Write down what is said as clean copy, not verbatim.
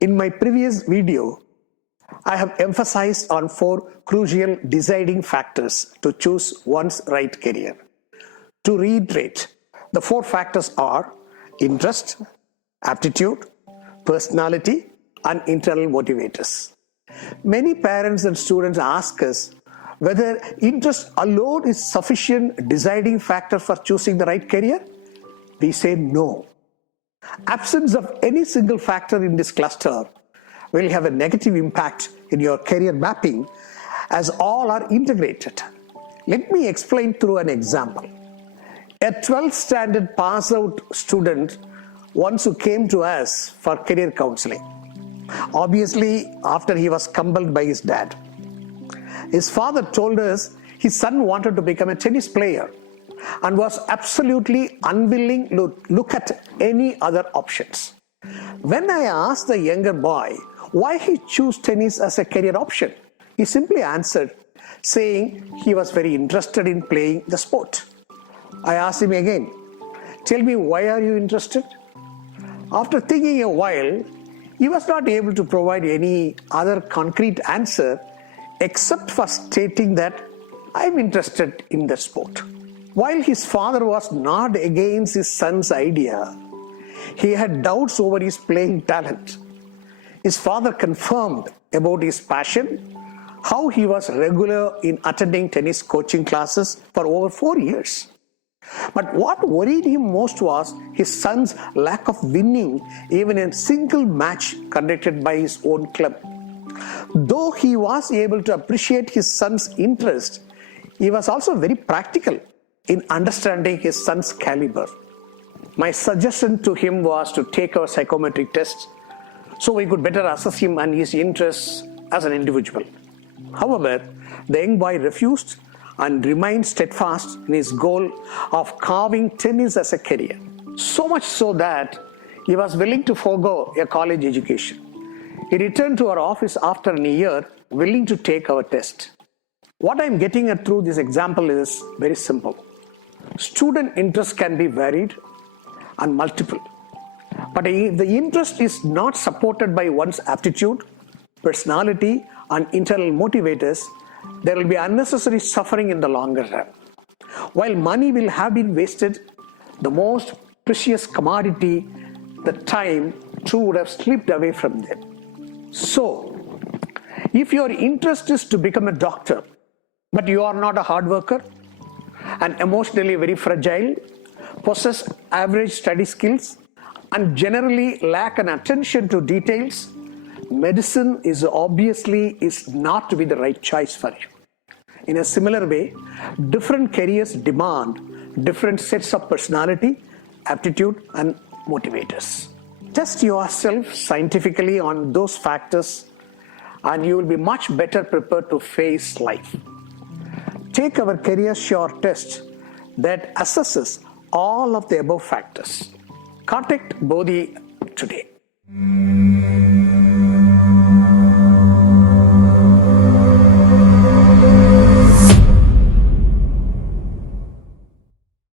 In my previous video, I have emphasized on 4 crucial deciding factors to choose one's right career. To reiterate, the 4 factors are interest, aptitude, personality, and internal motivators. Many parents and students ask us whether interest alone is sufficient deciding factor for choosing the right career. We say no. Absence of any single factor in this cluster will have a negative impact in your career mapping, as all are integrated. Let me explain through an example. A 12th standard pass out student once who came to us for career counseling. Obviously, after he was compelled by his dad. His father told us his son wanted to become a tennis player and was absolutely unwilling to look at any other options. When I asked the younger boy why he chose tennis as a career option, he simply answered, saying he was very interested in playing the sport. I asked him again, "Tell me, why are you interested?" After thinking a while, he was not able to provide any other concrete answer except for stating that I'm interested in the sport. While his father was not against his son's idea, he had doubts over his playing talent. His father confirmed about his passion, how he was regular in attending tennis coaching classes for over 4 years. But what worried him most was his son's lack of winning even in a single match conducted by his own club. Though he was able to appreciate his son's interest, he was also very practical in understanding his son's caliber. My suggestion to him was to take our psychometric test so we could better assess him and his interests as an individual. However, the young boy refused and remained steadfast in his goal of carving tennis as a career. So much so that he was willing to forego a college education. He returned to our office after a year, willing to take our test. What I'm getting at through this example is very simple. Student interests can be varied and multiple. But if the interest is not supported by one's aptitude, personality, and internal motivators, there will be unnecessary suffering in the longer run. While money will have been wasted, the most precious commodity, the time, too, would have slipped away from them. So, if your interest is to become a doctor, but you are not a hard worker and emotionally very fragile, possess average study skills, and generally lack an attention to details, medicine is obviously not to be the right choice for you. In a similar way, different careers demand different sets of personality, aptitude, and motivators. Test yourself scientifically on those factors and you will be much better prepared to face life. Take our Career Sure test that assesses all of the above factors. Contact Bodhi today.